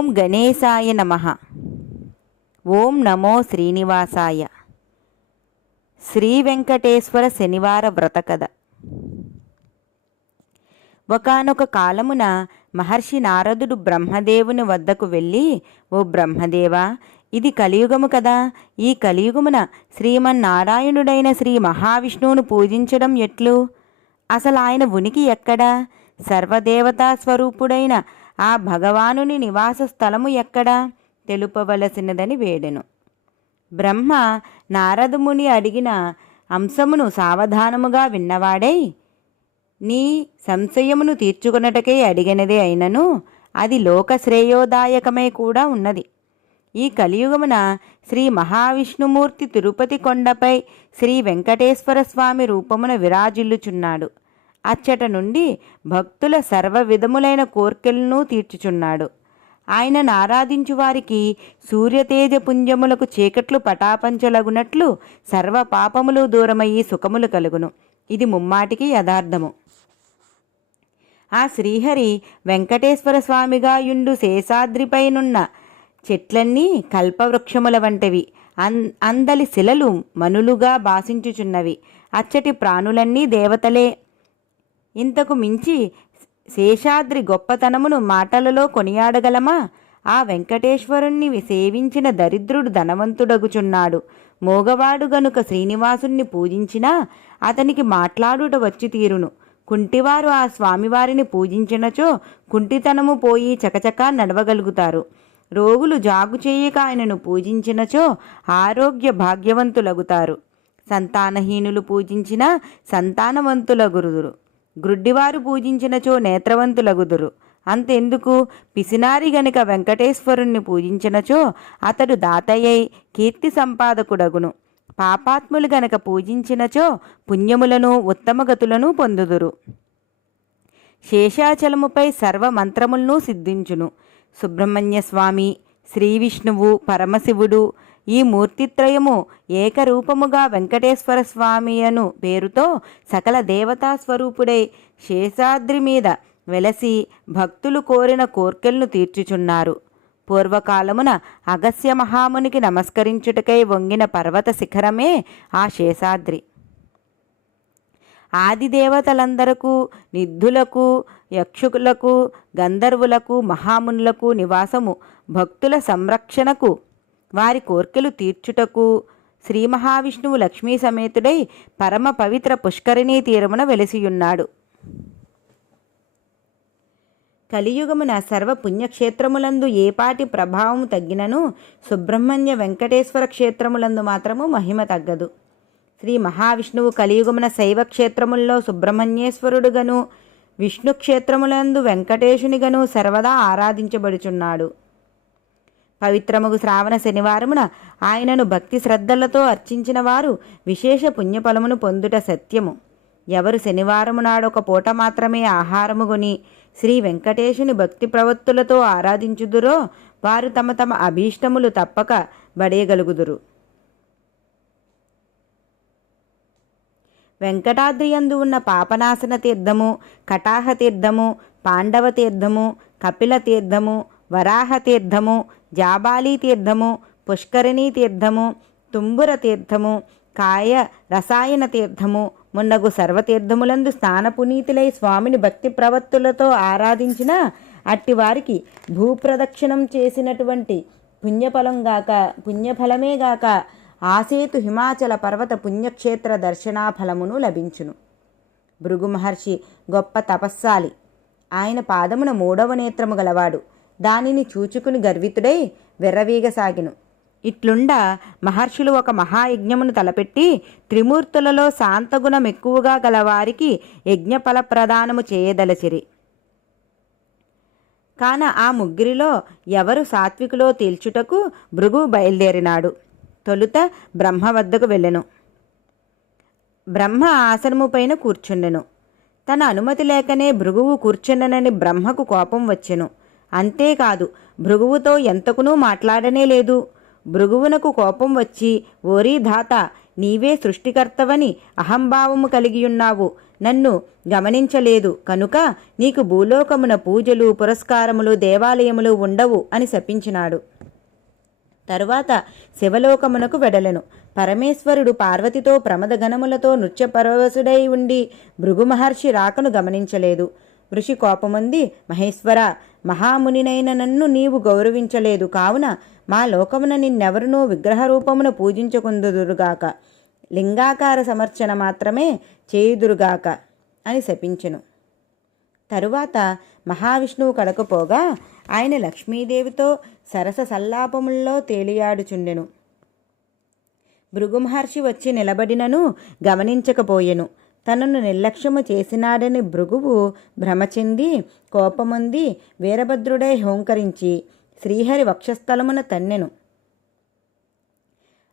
ఓం గణేశాయ నమ. ఓం నమో శ్రీనివాసాయ. శ్రీ వెంకటేశ్వర శనివార వ్రత కథ. ఒకనొక కాలమున మహర్షి నారదుడు బ్రహ్మదేవుని వద్దకు వెళ్ళి ఓ బ్రహ్మదేవా ఇది కలియుగము కదా. ఈ కలియుగమున శ్రీమన్నారాయణుడైన శ్రీ మహావిష్ణువును పూజించడం ఎట్లు? అసలు ఆయన ఉనికి ఎక్కడా? సర్వదేవతా స్వరూపుడైన ఆ భగవానుని నివాస స్థలము ఎక్కడా? తెలుపవలసినదని వేడెను. బ్రహ్మ నారదముని అడిగిన అంశమును సావధానముగా విన్నవాడై నీ సంశయమును తీర్చుకొనటకే అడిగినదే అయినను అది లోక శ్రేయోదాయకమే కూడా ఉన్నది. ఈ కలియుగమున శ్రీ మహావిష్ణుమూర్తి తిరుపతి కొండపై శ్రీ వెంకటేశ్వర స్వామి రూపమున విరాజిల్లుచున్నాడు. అచ్చట నుండి భక్తుల సర్వ విధములైన కోర్కెలను తీర్చుచున్నాడు. ఆయనను ఆరాధించు వారికి సూర్యతేజ పుంజములకు చీకట్లు పటాపంచలగునట్లు సర్వ పాపములు దూరమయ్యి సుఖములు కలుగును. ఇది ముమ్మాటికి యథార్థము. ఆ శ్రీహరి వెంకటేశ్వర స్వామిగా యుండు శేషాద్రిపైనున్న చెట్లన్నీ కల్పవృక్షముల వంటివి. అన్ అందలి శిలలు మనులుగా భాషించుచున్నవి అచ్చటి ప్రాణులన్నీ దేవతలే ఇంతకు మించి శేషాద్రి గొప్పతనమును మాటలలో కొనియాడగలమా? ఆ వెంకటేశ్వరుణ్ణి సేవించిన దరిద్రుడు ధనవంతుడగుచున్నాడు. మోగవాడు గనుక శ్రీనివాసుణ్ణి పూజించినా అతనికి మాట్లాడుట వచ్చి తీరును కుంటివారు ఆ స్వామివారిని పూజించినచో కుంటితనము పోయి చకచకా నడవగలుగుతారు. రోగులు జాగు చేయక ఆయనను పూజించినచో ఆరోగ్య భాగ్యవంతులగుతారు. సంతానహీనులు పూజించిన సంతానవంతులగురుదురు గ్రుడ్డివారు పూజించినచో నేత్రవంతులగుదురు. అంతెందుకు? పిసినారి గనుక వెంకటేశ్వరుణ్ణి పూజించినచో అతడు దాతయ్యై కీర్తి సంపాదకుడగును. పాపాత్ములు గనక పూజించినచో పుణ్యములను ఉత్తమగతులను పొందుదురు. శేషాచలముపై సర్వ మంత్రములను సిద్ధించును. సుబ్రహ్మణ్య స్వామి శ్రీ విష్ణువు పరమశివుడు ఈ మూర్తిత్రయము ఏకరూపముగా వెంకటేశ్వర స్వామి అను పేరుతో సకల దేవతా స్వరూపుడై శేషాద్రి మీద వెలసి భక్తులు కోరిన కోర్కెలను తీర్చుచున్నారు. పూర్వకాలమున అగస్య మహామునికి నమస్కరించుటకై వంగిన పర్వత శిఖరమే ఆ శేషాద్రి. ఆదిదేవతలందరకు నిద్ధులకు యక్షులకు గంధర్వులకు మహామునులకు నివాసము భక్తుల సంరక్షణకు వారి కోర్కెలు తీర్చుటకు శ్రీ మహావిష్ణువు లక్ష్మీ సమేతుడై పరమ పవిత్ర పుష్కరిణీ తీరమున వెలసియున్నాడు. కలియుగమున సర్వ పుణ్యక్షేత్రములందు ఏపాటి ప్రభావము తగ్గినను సుబ్రహ్మణ్య వెంకటేశ్వర క్షేత్రములందు మాత్రము మహిమ తగ్గదు. శ్రీ మహావిష్ణువు కలియుగమున శైవ క్షేత్రముల్లో సుబ్రహ్మణ్యేశ్వరుడుగను విష్ణు క్షేత్రములందు వెంకటేశునిగను సర్వదా ఆరాధించబడుచున్నాడు. పవిత్రముగు శ్రావణ శనివారమున ఆయనను భక్తి శ్రద్ధలతో అర్చించిన వారు విశేష పుణ్యఫలమును పొందుట సత్యము. ఎవరు శనివారము నాడొక పూట మాత్రమే ఆహారము కొని శ్రీ వెంకటేశుని భక్తి ప్రవత్తులతో ఆరాధించుదురో వారు తమ తమ అభీష్టములు తప్పక బడేయగలుగుదురు. వెంకటాద్రియందు ఉన్న పాపనాశన తీర్థము కటాహ తీర్థము పాండవ తీర్థము కపిల తీర్థము వరాహ తీర్థము జాబాలీ తీర్థము పుష్కరిణీ తీర్థము తుంబుర తీర్థము కాయ రసాయన తీర్థము మున్నగు సర్వతీర్థములందు స్నానపునీతులై స్వామిని భక్తి ప్రవత్తులతో ఆరాధించిన అట్టివారికి భూప్రదక్షిణం చేసినటువంటి పుణ్యఫలంగాక పుణ్యఫలమేగాక ఆసేతు హిమాచల పర్వత పుణ్యక్షేత్ర దర్శనాఫలమును లభించును. భృగు మహర్షి గొప్ప తపస్సాలి. ఆయన పాదమున మూడవ నేత్రము గలవాడు. దానిని చూచుకుని గర్వితుడై విర్రవీగసాగిను. ఇట్లుండ మహర్షులు ఒక మహాయజ్ఞమును తలపెట్టి త్రిమూర్తులలో శాంతగుణం ఎక్కువగా గలవారికి యజ్ఞఫల ప్రదానము చేయదలచిరి కాన ఆ ముగ్గురిలో ఎవరు సాత్వికులో తేల్చుటకు భృగు బయలుదేరినాడు. తొలుత బ్రహ్మ వద్దకు వెళ్ళెను. బ్రహ్మ ఆసనము పైన కూర్చుండెను. తన అనుమతి లేకనే భృగువు కూర్చుండనని బ్రహ్మకు కోపం వచ్చెను. అంతేకాదు భృగువుతో ఎంతకునూ మాట్లాడనే లేదు. భృగువునకు కోపం వచ్చి ఓరీ ధాత నీవే సృష్టికర్తవని అహంభావము కలిగియున్నావు. నన్ను గమనించలేదు. కనుక నీకు భూలోకమున పూజలు పురస్కారములు దేవాలయములు ఉండవు అని శపించినాడు. తరువాత శివలోకమునకు వెడలెను. పరమేశ్వరుడు పార్వతితో ప్రమదగణములతో నృత్యపరవశుడై ఉండి భృగు మహర్షి రాకను గమనించలేదు. ఋషి కోపముంది మహేశ్వర మహామునినైన నన్ను నీవు గౌరవించలేదు. కావున మా లోకమున నిన్నెవరినో విగ్రహ రూపమును పూజించకుందురుగాక లింగాకార సమర్చన మాత్రమే చేయుదురుగాక అని శపించెను. తరువాత మహావిష్ణువు కడకపోగా ఆయన లక్ష్మీదేవితో సరస సల్లాపముల్లో తేలియాడుచుండెను. భృగు మహర్షి వచ్చి నిలబడినను గమనించకపోయెను. తనను నిర్లక్ష్యము చేసినాడని భృగువు భ్రమచెంది కోపముంది వీరభద్రుడై హోంకరించి శ్రీహరి వక్షస్థలమున తన్నెను.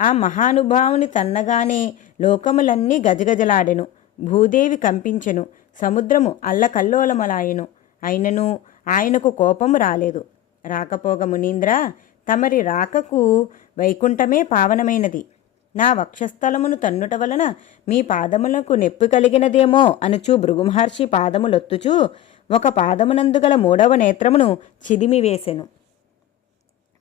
ఆ మహానుభావుని తన్నగానే లోకములన్నీ గజగజలాడెను. భూదేవి కంపించెను. సముద్రము అల్లకల్లోలమలాయెను. అయినను ఆయనకు కోపము రాలేదు. రాకపోగ మునీంద్ర తమరి రాకకు వైకుంఠమే పావనమైనది. నా వక్షస్థలమును తన్నుట వలన మీ పాదములకు నొప్పి కలిగినదేమో అనుచూ భృగుమహర్షి పాదములొత్తుచూ ఒక పాదమునందుగల మూడవ నేత్రమును చిదిమివేసెను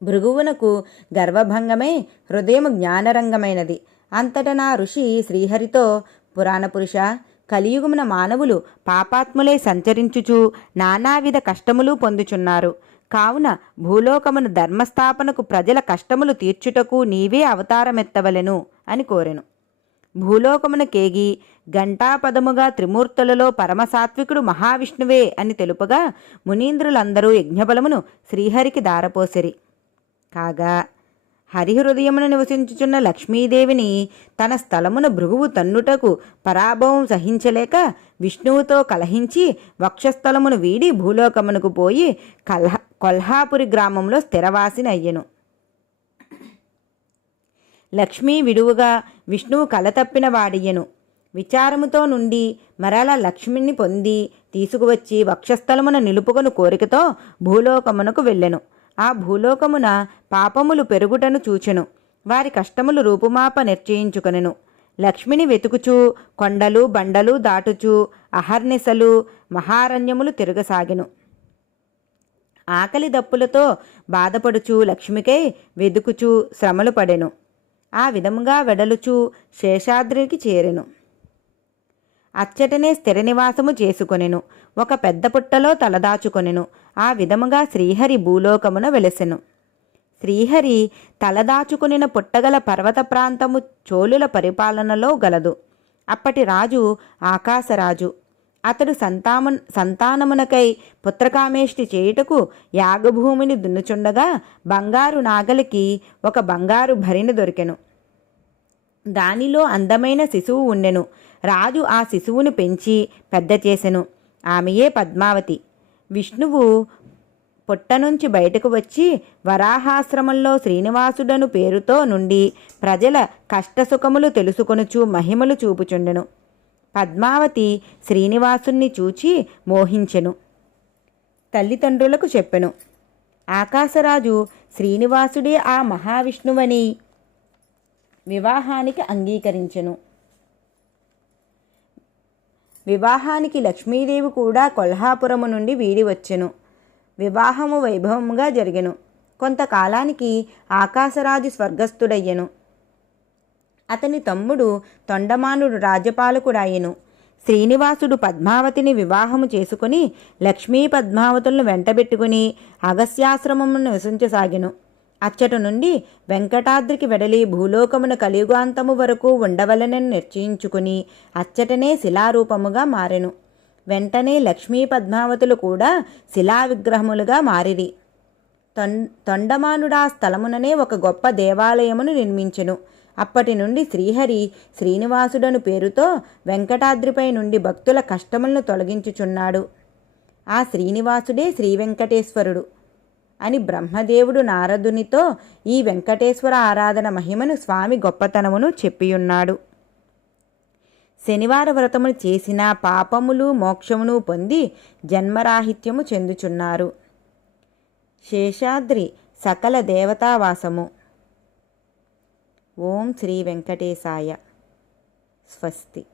భృగువునకు గర్వభంగమై హృదయం జ్ఞానరంగమైనది. అంతట నా ఋషి శ్రీహరితో పురాణపురుష కలియుగమున మానవులు పాపాత్ములే సంచరించుచు నానావిధ కష్టములు పొందుచున్నారు. కావున భూలోకమును ధర్మస్థాపనకు ప్రజల కష్టములు తీర్చుటకు నీవే అవతారమెత్తవలెను అని కోరెను. భూలోకమున కేగి ఘంటాపదముగా త్రిమూర్తులలో పరమసాత్వికుడు మహావిష్ణువే అని తెలుపగా మునీంద్రులందరూ యజ్ఞబలమును శ్రీహరికి దారపోసిరి కాగా హరిహృదయమున నివసించుచున్న లక్ష్మీదేవిని తన స్థలమున భృగువు తన్నుటకు పరాభవం సహించలేక విష్ణువుతో కలహించి వక్షస్థలమును వీడి భూలోకమునకు పోయి కల్హ కొల్హాపురి గ్రామంలో స్థిరవాసిని అయ్యెను. లక్ష్మీ విడువుగా విష్ణువు కలతప్పిన వాడియ్యను. విచారముతో నుండి మరల లక్ష్మిని పొంది తీసుకువచ్చి వక్షస్థలమున నిలుపుకొని కోరికతో భూలోకమునకు వెళ్ళెను. ఆ భూలోకమున పాపములు పెరుగుటను చూచెను. వారి కష్టములు రూపుమాప నిశ్చయించుకొనెను లక్ష్మిని వెతుకుచూ కొండలు బండలు దాటుచూ అహర్నిశలు మహారణ్యములు తిరగసాగెను. ఆకలి దప్పులతో బాధపడుచు లక్ష్మికై వెదుకుచూ శ్రమలు పడెను. ఆ విధముగా వెడలుచూ శేషాద్రికి చేరెను. అచ్చటనే స్థిర నివాసము చేసుకొనెను. ఒక పెద్ద పుట్టలో తలదాచుకొనెను. ఆ విధముగా శ్రీహరి భూలోకమున వెలసెను. శ్రీహరి తలదాచుకునిన పుట్టగల పర్వత ప్రాంతము చోళుల పరిపాలనలో గలదు. అప్పటి రాజు ఆకాశరాజు. అతడు సంతాము సంతానమునకై పుత్రకామేష్టి చేయుటకు యాగభూమిని దున్నుచుండగా బంగారు నాగలికి ఒక బంగారు భరిణి దొరికెను. దానిలో అందమైన శిశువు ఉండెను. రాజు ఆ శిశువును పెంచి పెద్ద చేసెను ఆమెయే పద్మావతి. విష్ణువు పుట్ట నుంచి బయటకు వచ్చి వరాహాశ్రమంలో శ్రీనివాసుడను పేరుతో నుండి ప్రజల కష్టసుఖములు తెలుసుకొనుచు మహిమలు చూపుచుండెను. పద్మావతి శ్రీనివాసుణ్ణి చూచి మోహించెను. తల్లిదండ్రులకు చెప్పెను ఆకాశరాజు శ్రీనివాసుడే ఆ మహావిష్ణువని వివాహానికి అంగీకరించెను. వివాహానికి లక్ష్మీదేవి కూడా కొల్హాపురము నుండి వీడి వచ్చెను. వివాహము వైభవముగా జరిగెను. కొంతకాలానికి ఆకాశరాజు స్వర్గస్థుడయ్యెను. అతని తమ్ముడు తొండమానుడు రాజ్యపాలకుడాయెను. శ్రీనివాసుడు పద్మావతిని వివాహము చేసుకుని లక్ష్మీ పద్మావతులను వెంటబెట్టుకుని అగస్యాశ్రమమును నివసించసాగెను. అచ్చట నుండి వెంకటాద్రికి వెడలి భూలోకమున కలియుగాంతము వరకు ఉండవలనని నిశ్చయించుకుని అచ్చటనే శిలారూపముగా మారెను. వెంటనే లక్ష్మీ పద్మావతులు కూడా శిలా విగ్రహములుగా మారిరి. తొం తొండమానుడా స్థలముననే ఒక గొప్ప దేవాలయమును నిర్మించెను. అప్పటి నుండి శ్రీహరి శ్రీనివాసుడను పేరుతో వెంకటాద్రిపై నుండి భక్తుల కష్టములను తొలగించుచున్నాడు. ఆ శ్రీనివాసుడే శ్రీ వెంకటేశ్వరుడు అని బ్రహ్మదేవుడు నారదునితో ఈ వెంకటేశ్వర ఆరాధన మహిమను స్వామి గొప్పతనమును చెప్పియున్నాడు. శనివార వ్రతమును చేసిన పాపములు మోక్షమును పొంది జన్మరాహిత్యము చెందుచున్నారు. శేషాద్రి సకల దేవతావాసము. ఓం శ్రీ వెంకటేశాయ. స్వస్తి.